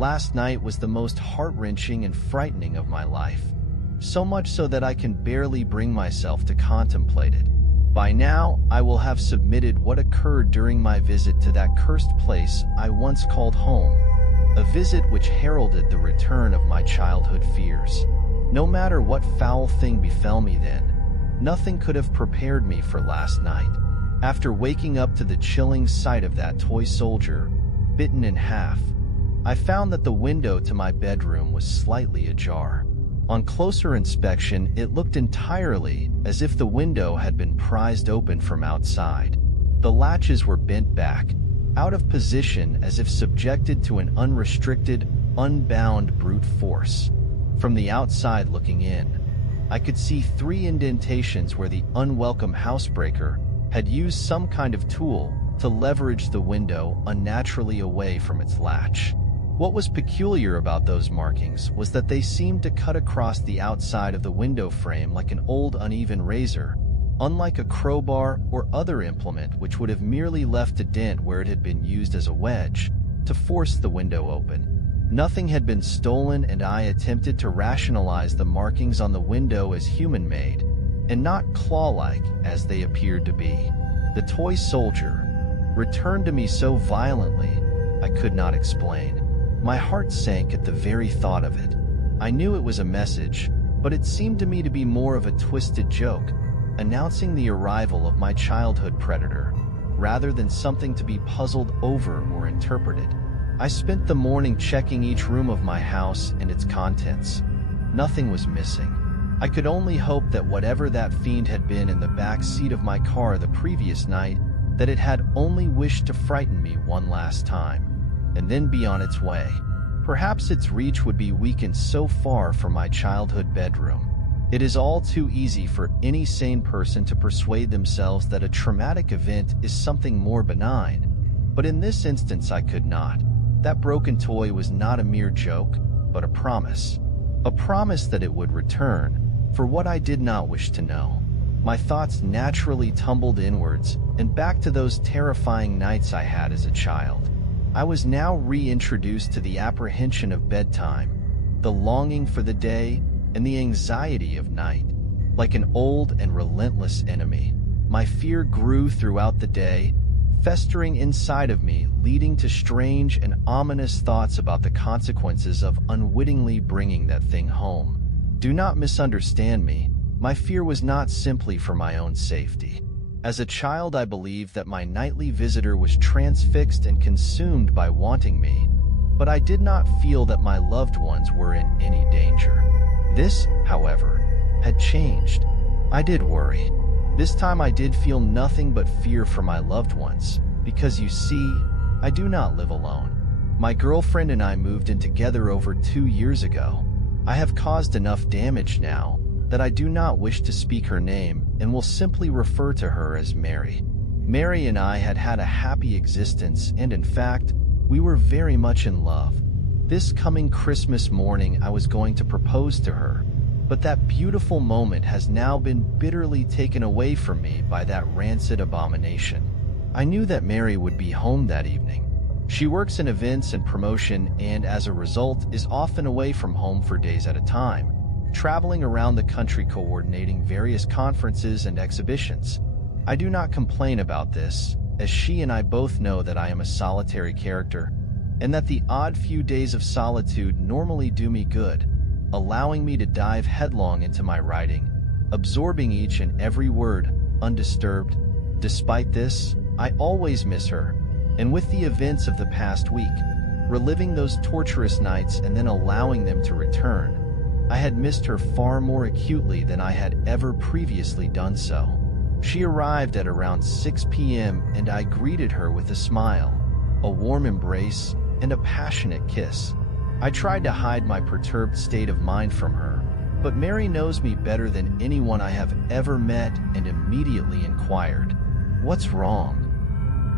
Last night was the most heart-wrenching and frightening of my life. So much so that I can barely bring myself to contemplate it. By now, I will have submitted what occurred during my visit to that cursed place I once called home. A visit which heralded the return of my childhood fears. No matter what foul thing befell me then, nothing could have prepared me for last night. After waking up to the chilling sight of that toy soldier, bitten in half, I found that the window to my bedroom was slightly ajar. On closer inspection, it looked entirely as if the window had been prized open from outside. The latches were bent back, out of position as if subjected to an unrestricted, unbound brute force. From the outside looking in, I could see 3 indentations where the unwelcome housebreaker had used some kind of tool to leverage the window unnaturally away from its latch. What was peculiar about those markings was that they seemed to cut across the outside of the window frame like an old uneven razor, unlike a crowbar or other implement which would have merely left a dent where it had been used as a wedge to force the window open. Nothing had been stolen, and I attempted to rationalize the markings on the window as human-made, and not claw-like as they appeared to be. The toy soldier returned to me so violently I could not explain. My heart sank at the very thought of it. I knew it was a message, but it seemed to me to be more of a twisted joke, announcing the arrival of my childhood predator, rather than something to be puzzled over or interpreted. I spent the morning checking each room of my house and its contents. Nothing was missing. I could only hope that whatever that fiend had been in the back seat of my car the previous night, that it had only wished to frighten me one last time, and then be on its way. Perhaps its reach would be weakened so far from my childhood bedroom. It is all too easy for any sane person to persuade themselves that a traumatic event is something more benign, but in this instance I could not. That broken toy was not a mere joke, but a promise. A promise that it would return, for what I did not wish to know. My thoughts naturally tumbled inwards and back to those terrifying nights I had as a child. I was now reintroduced to the apprehension of bedtime, the longing for the day, and the anxiety of night. Like an old and relentless enemy, my fear grew throughout the day, festering inside of me, leading to strange and ominous thoughts about the consequences of unwittingly bringing that thing home. Do not misunderstand me. My fear was not simply for my own safety. As a child, I believed that my nightly visitor was transfixed and consumed by wanting me, but I did not feel that my loved ones were in any danger. This, however, had changed. I did worry. This time I did feel nothing but fear for my loved ones, because you see, I do not live alone. My girlfriend and I moved in together over 2 years ago. I have caused enough damage now that I do not wish to speak her name and will simply refer to her as Mary. Mary and I had had a happy existence, and in fact, we were very much in love. This coming Christmas morning I was going to propose to her, but that beautiful moment has now been bitterly taken away from me by that rancid abomination. I knew that Mary would be home that evening. She works in events and promotion, and as a result is often away from home for days at a time, traveling around the country coordinating various conferences and exhibitions. I do not complain about this, as she and I both know that I am a solitary character, and that the odd few days of solitude normally do me good, allowing me to dive headlong into my writing, absorbing each and every word, undisturbed. Despite this, I always miss her, and with the events of the past week, reliving those torturous nights and then allowing them to return, I had missed her far more acutely than I had ever previously done so. She arrived at around 6 p.m. and I greeted her with a smile, a warm embrace, and a passionate kiss. I tried to hide my perturbed state of mind from her, but Mary knows me better than anyone I have ever met and immediately inquired, "What's wrong?"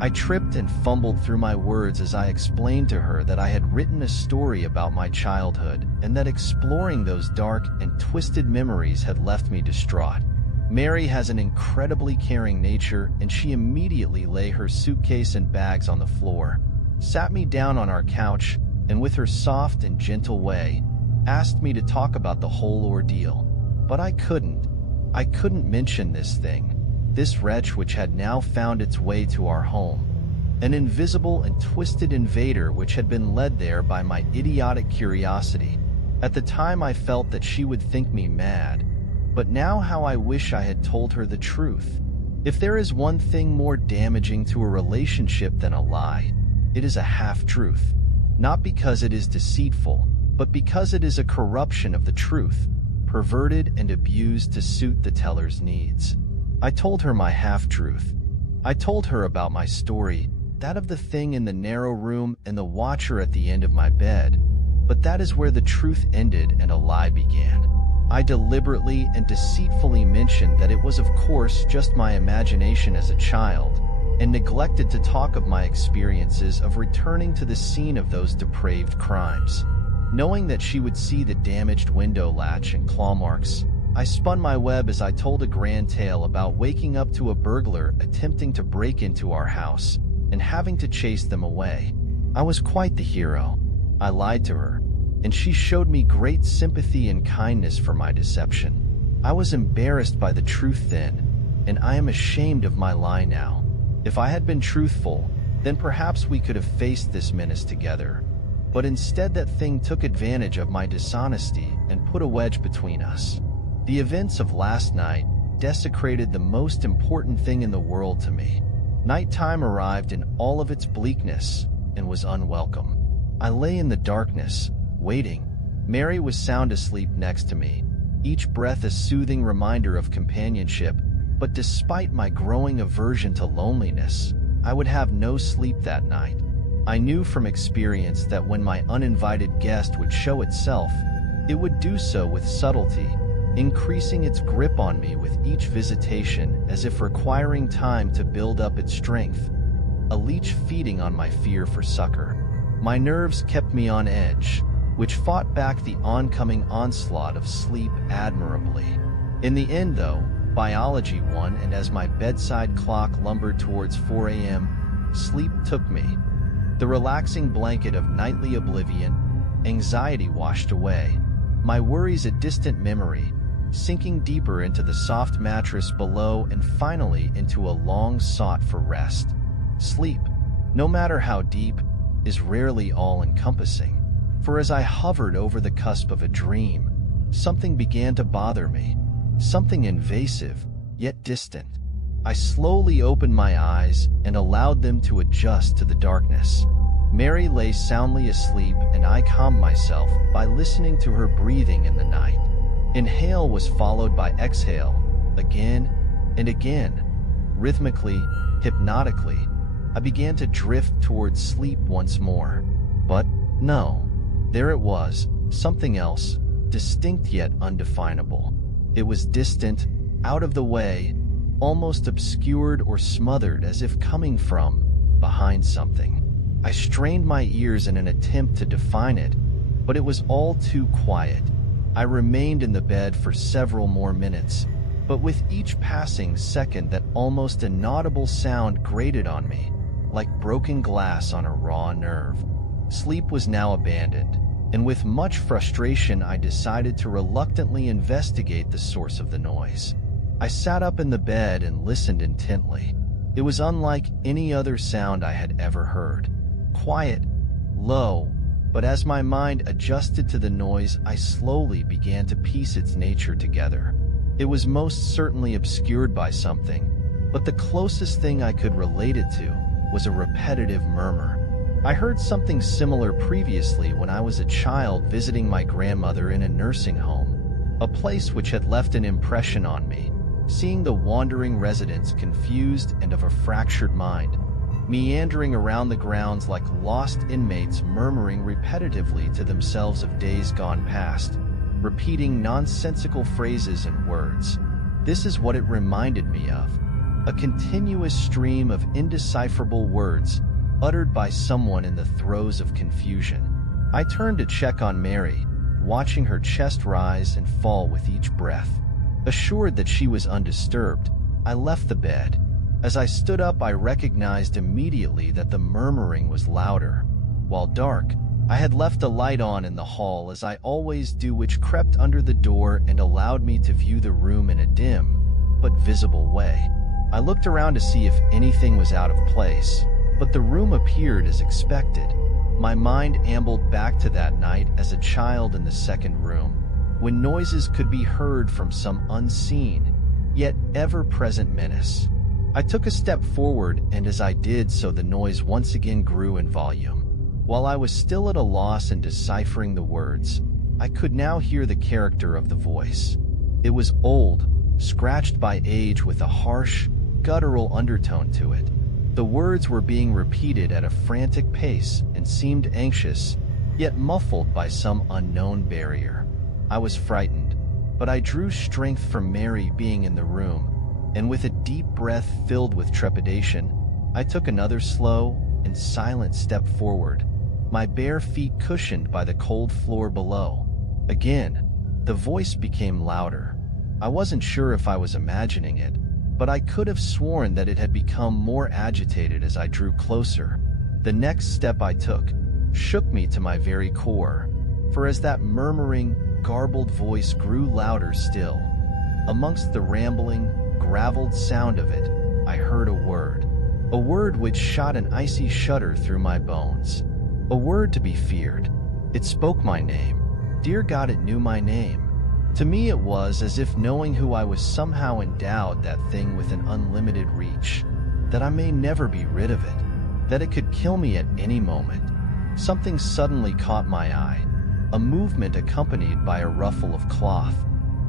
I tripped and fumbled through my words as I explained to her that I had written a story about my childhood and that exploring those dark and twisted memories had left me distraught. Mary has an incredibly caring nature, and she immediately laid her suitcase and bags on the floor, sat me down on our couch, and with her soft and gentle way, asked me to talk about the whole ordeal. But I couldn't. I couldn't mention this thing, this wretch which had now found its way to our home. An invisible and twisted invader which had been led there by my idiotic curiosity. At the time I felt that she would think me mad, but now how I wish I had told her the truth. If there is one thing more damaging to a relationship than a lie, it is a half-truth. Not because it is deceitful, but because it is a corruption of the truth, perverted and abused to suit the teller's needs. I told her my half-truth. I told her about my story, that of the thing in the narrow room and the watcher at the end of my bed. But that is where the truth ended and a lie began. I deliberately and deceitfully mentioned that it was of course just my imagination as a child, and neglected to talk of my experiences of returning to the scene of those depraved crimes. Knowing that she would see the damaged window latch and claw marks, I spun my web as I told a grand tale about waking up to a burglar attempting to break into our house and having to chase them away. I was quite the hero. I lied to her, and she showed me great sympathy and kindness for my deception. I was embarrassed by the truth then, and I am ashamed of my lie now. If I had been truthful, then perhaps we could have faced this menace together. But instead that thing took advantage of my dishonesty and put a wedge between us. The events of last night desecrated the most important thing in the world to me. Nighttime arrived in all of its bleakness and was unwelcome. I lay in the darkness, waiting. Mary was sound asleep next to me, each breath a soothing reminder of companionship, but despite my growing aversion to loneliness, I would have no sleep that night. I knew from experience that when my uninvited guest would show itself, it would do so with subtlety, increasing its grip on me with each visitation as if requiring time to build up its strength, a leech feeding on my fear for succor. My nerves kept me on edge, which fought back the oncoming onslaught of sleep admirably. In the end, though, biology won, and as my bedside clock lumbered towards 4 a.m., sleep took me. The relaxing blanket of nightly oblivion, anxiety washed away, my worries a distant memory, sinking deeper into the soft mattress below and finally into a long sought for rest. Sleep, no matter how deep, is rarely all-encompassing. For as I hovered over the cusp of a dream, something began to bother me, something invasive, yet distant. I slowly opened my eyes and allowed them to adjust to the darkness. Mary lay soundly asleep, and I calmed myself by listening to her breathing in the night. Inhale was followed by exhale, again and again. Rhythmically, hypnotically, I began to drift towards sleep once more. But no, there it was, something else, distinct yet undefinable. It was distant, out of the way, almost obscured or smothered as if coming from behind something. I strained my ears in an attempt to define it, but it was all too quiet. I remained in the bed for several more minutes, but with each passing second that almost inaudible sound grated on me, like broken glass on a raw nerve. Sleep was now abandoned, and with much frustration I decided to reluctantly investigate the source of the noise. I sat up in the bed and listened intently. It was unlike any other sound I had ever heard. Quiet, low, but as my mind adjusted to the noise, I slowly began to piece its nature together. It was most certainly obscured by something, but the closest thing I could relate it to was a repetitive murmur. I heard something similar previously when I was a child visiting my grandmother in a nursing home, a place which had left an impression on me, seeing the wandering residents confused and of a fractured mind, meandering around the grounds like lost inmates murmuring repetitively to themselves of days gone past, repeating nonsensical phrases and words. This is what it reminded me of, a continuous stream of indecipherable words uttered by someone in the throes of confusion. I turned to check on Mary, watching her chest rise and fall with each breath. Assured that she was undisturbed, I left the bed. As I stood up, I recognized immediately that the murmuring was louder. While dark, I had left a light on in the hall as I always do, which crept under the door and allowed me to view the room in a dim but visible way. I looked around to see if anything was out of place, but the room appeared as expected. My mind ambled back to that night as a child in the second room, when noises could be heard from some unseen, yet ever-present menace. I took a step forward, and as I did so, the noise once again grew in volume. While I was still at a loss in deciphering the words, I could now hear the character of the voice. It was old, scratched by age, with a harsh, guttural undertone to it. The words were being repeated at a frantic pace and seemed anxious, yet muffled by some unknown barrier. I was frightened, but I drew strength from Mary being in the room, and with a deep breath filled with trepidation, I took another slow and silent step forward, my bare feet cushioned by the cold floor below. Again, the voice became louder. I wasn't sure if I was imagining it, but I could have sworn that it had become more agitated as I drew closer. The next step I took shook me to my very core, for as that murmuring, garbled voice grew louder still, amongst the rambling, graveled sound of it, I heard a word which shot an icy shudder through my bones. A word to be feared. It spoke my name. Dear God, it knew my name. To me it was as if knowing who I was somehow endowed that thing with an unlimited reach, that I may never be rid of it, that it could kill me at any moment. Something suddenly caught my eye, a movement accompanied by a ruffle of cloth.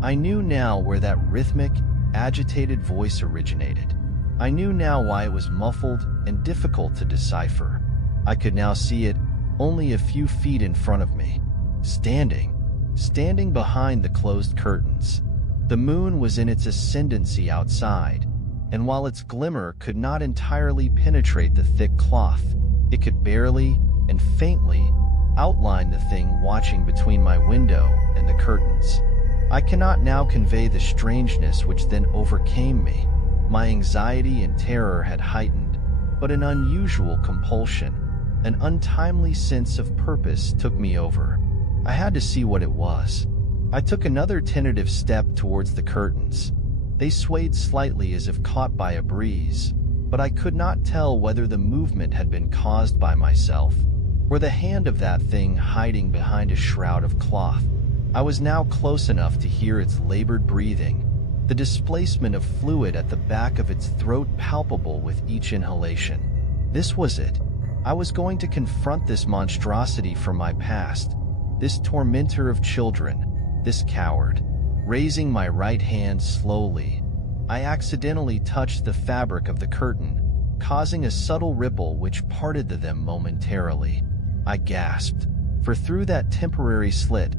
I knew now where that rhythmic, agitated voice originated. I knew now why it was muffled and difficult to decipher. I could now see it only a few feet in front of me, standing behind the closed curtains. The moon was in its ascendancy outside, and while its glimmer could not entirely penetrate the thick cloth, it could barely and faintly outline the thing watching between my window and the curtains. I cannot now convey the strangeness which then overcame me. My anxiety and terror had heightened, but an unusual compulsion, an untimely sense of purpose took me over. I had to see what it was. I took another tentative step towards the curtains. They swayed slightly as if caught by a breeze, but I could not tell whether the movement had been caused by myself, or the hand of that thing hiding behind a shroud of cloth. I was now close enough to hear its labored breathing, the displacement of fluid at the back of its throat palpable with each inhalation. This was it. I was going to confront this monstrosity from my past, this tormentor of children, this coward. Raising my right hand slowly, I accidentally touched the fabric of the curtain, causing a subtle ripple which parted them momentarily. I gasped, for through that temporary slit,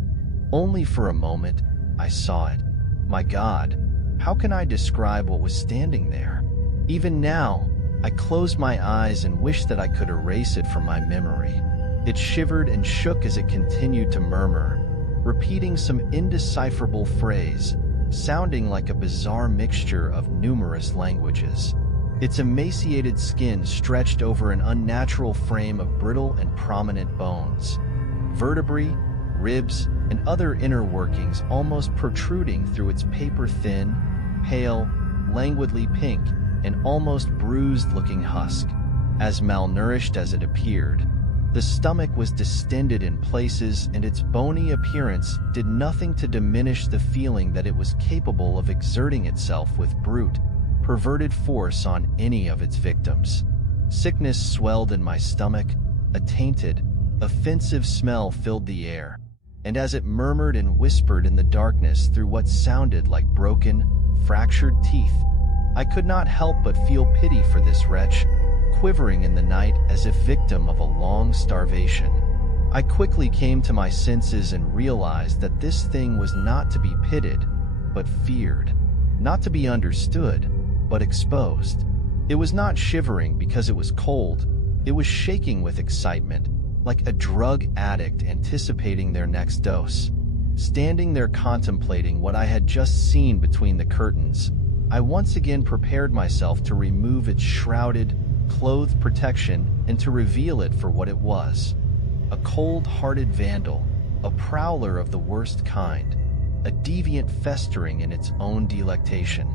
only for a moment, I saw it. My God, how can I describe what was standing there? Even now, I closed my eyes and wished that I could erase it from my memory. It shivered and shook as it continued to murmur, repeating some indecipherable phrase, sounding like a bizarre mixture of numerous languages. Its emaciated skin stretched over an unnatural frame of brittle and prominent bones, vertebrae, ribs, and other inner workings almost protruding through its paper-thin, pale, languidly pink, and almost bruised-looking husk. As malnourished as it appeared, the stomach was distended in places, and its bony appearance did nothing to diminish the feeling that it was capable of exerting itself with brute, perverted force on any of its victims. Sickness swelled in my stomach, a tainted, offensive smell filled the air, and as it murmured and whispered in the darkness through what sounded like broken, fractured teeth, I could not help but feel pity for this wretch, quivering in the night as if victim of a long starvation. I quickly came to my senses and realized that this thing was not to be pitied, but feared, not to be understood, but exposed. It was not shivering because it was cold, it was shaking with excitement, like a drug addict anticipating their next dose. Standing there contemplating what I had just seen between the curtains, I once again prepared myself to remove its shrouded, clothed protection and to reveal it for what it was. a cold-hearted vandal, a prowler of the worst kind, a deviant festering in its own delectation.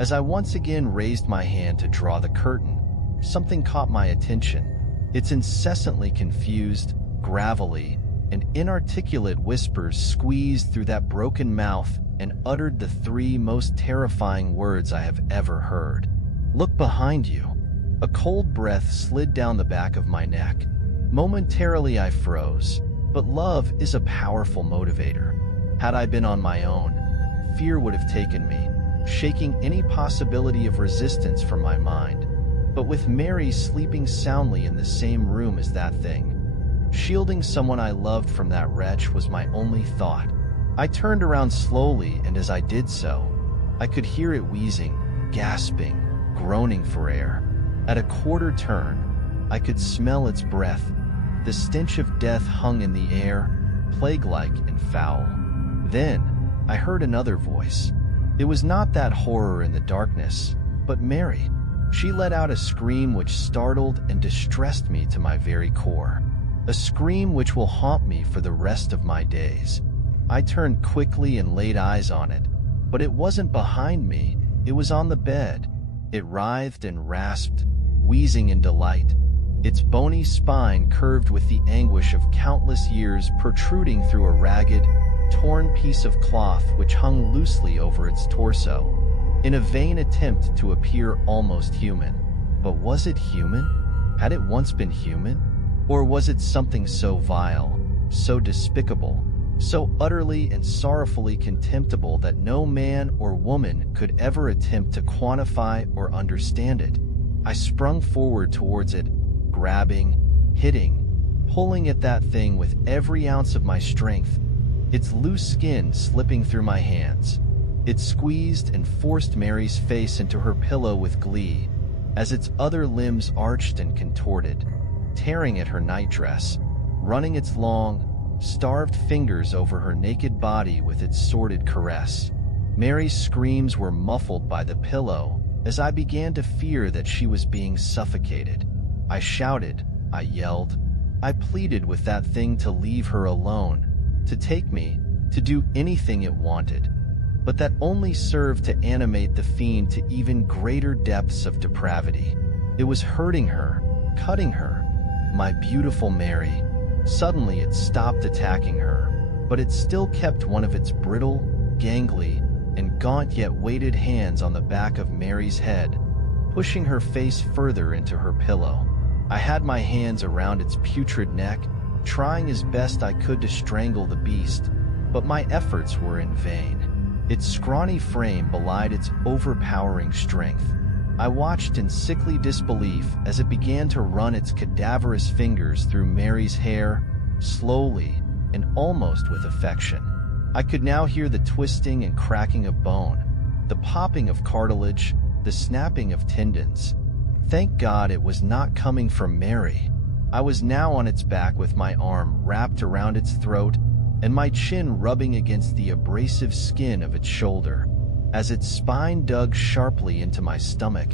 As I once again raised my hand to draw the curtain, something caught my attention. Its incessantly confused, gravelly, and inarticulate whispers squeezed through that broken mouth and uttered the three most terrifying words I have ever heard. "Look behind you." A cold breath slid down the back of my neck. Momentarily I froze, but love is a powerful motivator. Had I been on my own, fear would have taken me, shaking any possibility of resistance from my mind. But with Mary sleeping soundly in the same room as that thing, shielding someone I loved from that wretch was my only thought. I turned around slowly, and as I did so, I could hear it wheezing, gasping, groaning for air. At a quarter turn, I could smell its breath. The stench of death hung in the air, plague-like and foul. Then, I heard another voice. It was not that horror in the darkness, but Mary. She let out a scream which startled and distressed me to my very core. A scream which will haunt me for the rest of my days. I turned quickly and laid eyes on it, but it wasn't behind me, it was on the bed. It writhed and rasped, wheezing in delight, its bony spine curved with the anguish of countless years protruding through a ragged, torn piece of cloth which hung loosely over its torso, in a vain attempt to appear almost human. But was it human? Had it once been human? Or was it something so vile, so despicable, so utterly and sorrowfully contemptible that no man or woman could ever attempt to quantify or understand it? I sprung forward towards it, grabbing, hitting, pulling at that thing with every ounce of my strength, its loose skin slipping through my hands. It squeezed and forced Mary's face into her pillow with glee, as its other limbs arched and contorted, tearing at her nightdress, running its long, starved fingers over her naked body with its sordid caress. Mary's screams were muffled by the pillow as I began to fear that she was being suffocated. I shouted, I yelled, I pleaded with that thing to leave her alone, to take me, to do anything it wanted. But that only served to animate the fiend to even greater depths of depravity. It was hurting her, cutting her. My beautiful Mary. Suddenly it stopped attacking her, but it still kept one of its brittle, gangly, and gaunt yet weighted hands on the back of Mary's head, pushing her face further into her pillow. I had my hands around its putrid neck, trying as best I could to strangle the beast, but my efforts were in vain. Its scrawny frame belied its overpowering strength. I watched in sickly disbelief as it began to run its cadaverous fingers through Mary's hair, slowly and almost with affection. I could now hear the twisting and cracking of bone, the popping of cartilage, the snapping of tendons. Thank God it was not coming from Mary. I was now on its back with my arm wrapped around its throat and my chin rubbing against the abrasive skin of its shoulder. As its spine dug sharply into my stomach,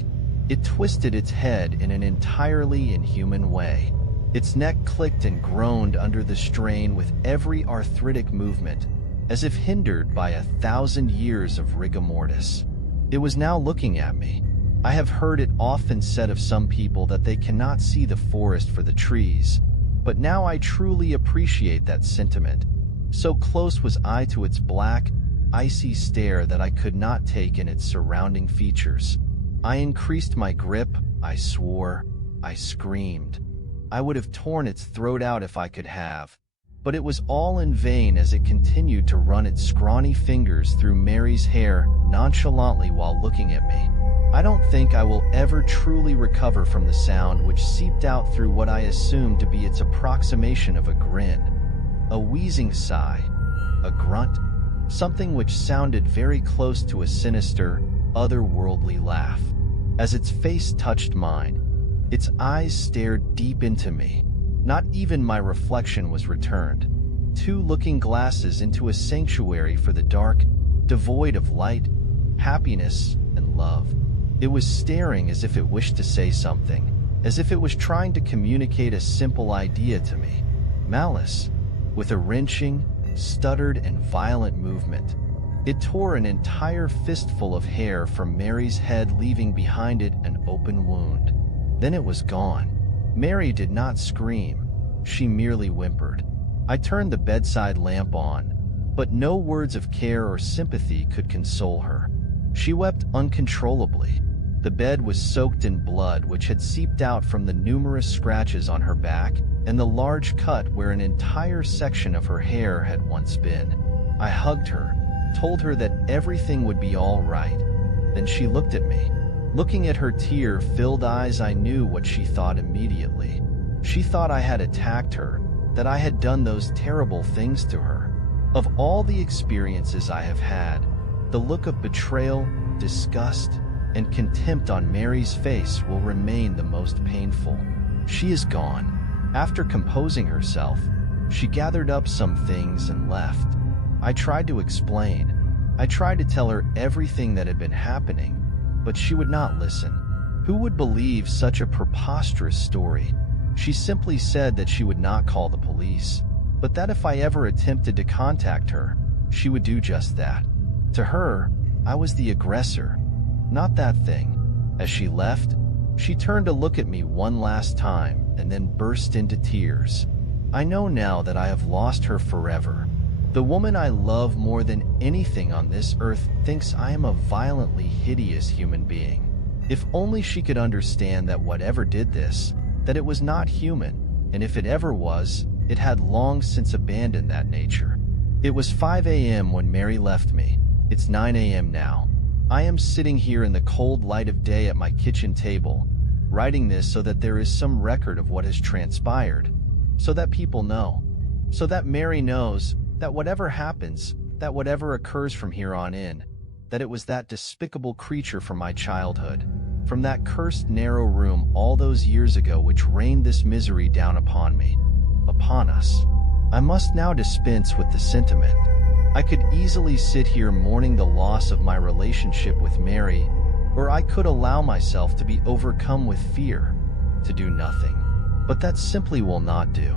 it twisted its head in an entirely inhuman way. Its neck clicked and groaned under the strain with every arthritic movement, as if hindered by 1,000 years of rigor mortis. It was now looking at me. I have heard it often said of some people that they cannot see the forest for the trees, but now I truly appreciate that sentiment. So close was I to its black, icy stare that I could not take in its surrounding features. I increased my grip, I swore, I screamed. I would have torn its throat out if I could have, but it was all in vain as it continued to run its scrawny fingers through Mary's hair nonchalantly while looking at me. I don't think I will ever truly recover from the sound which seeped out through what I assumed to be its approximation of a grin. A wheezing sigh, a grunt, something which sounded very close to a sinister, otherworldly laugh. As its face touched mine, its eyes stared deep into me. Not even my reflection was returned. Two looking glasses into a sanctuary for the dark, devoid of light, happiness, and love. It was staring as if it wished to say something, as if it was trying to communicate a simple idea to me. Malice, with a wrenching, stuttered, and violent movement. It tore an entire fistful of hair from Mary's head, leaving behind it an open wound. Then it was gone. Mary did not scream. She merely whimpered. I turned the bedside lamp on, but no words of care or sympathy could console her. She wept uncontrollably. The bed was soaked in blood which had seeped out from the numerous scratches on her back and the large cut where an entire section of her hair had once been. I hugged her, told her that everything would be all right. Then she looked at me. Looking at her tear-filled eyes, I knew what she thought immediately. She thought I had attacked her, that I had done those terrible things to her. Of all the experiences I have had, the look of betrayal, disgust, and contempt on Mary's face will remain the most painful. She is gone. After composing herself, she gathered up some things and left. I tried to explain. I tried to tell her everything that had been happening, but she would not listen. Who would believe such a preposterous story? She simply said that she would not call the police, but that if I ever attempted to contact her, she would do just that. To her, I was the aggressor, not that thing. As she left, she turned to look at me one last time and then burst into tears. I know now that I have lost her forever. The woman I love more than anything on this earth thinks I am a violently hideous human being. If only she could understand that whatever did this, that it was not human, and if it ever was, it had long since abandoned that nature. It was 5 a.m. when Mary left me. It's 9 a.m. now. I am sitting here in the cold light of day at my kitchen table, writing this so that there is some record of what has transpired, so that people know, so that Mary knows that whatever happens, that whatever occurs from here on in, that it was that despicable creature from my childhood, from that cursed narrow room all those years ago which rained this misery down upon me, upon us. I must now dispense with the sentiment. I could easily sit here mourning the loss of my relationship with Mary, or I could allow myself to be overcome with fear, to do nothing. But that simply will not do.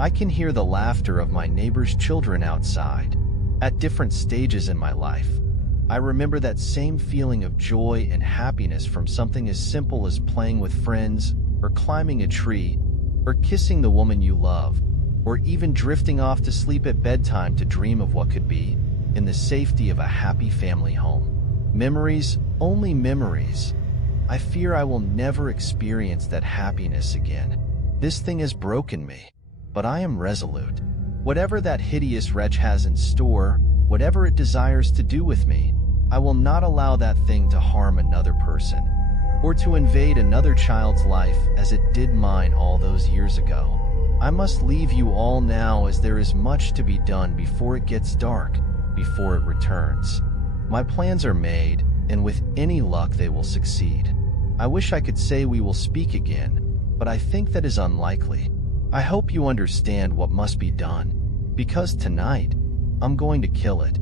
I can hear the laughter of my neighbor's children outside. At different stages in my life, I remember that same feeling of joy and happiness from something as simple as playing with friends, or climbing a tree, or kissing the woman you love, or even drifting off to sleep at bedtime to dream of what could be, in the safety of a happy family home. Memories, only memories. I fear I will never experience that happiness again. This thing has broken me, but I am resolute. Whatever that hideous wretch has in store, whatever it desires to do with me, I will not allow that thing to harm another person, or to invade another child's life as it did mine all those years ago. I must leave you all now, as there is much to be done before it gets dark, before it returns. My plans are made, and with any luck they will succeed. I wish I could say we will speak again, but I think that is unlikely. I hope you understand what must be done, because tonight, I'm going to kill it.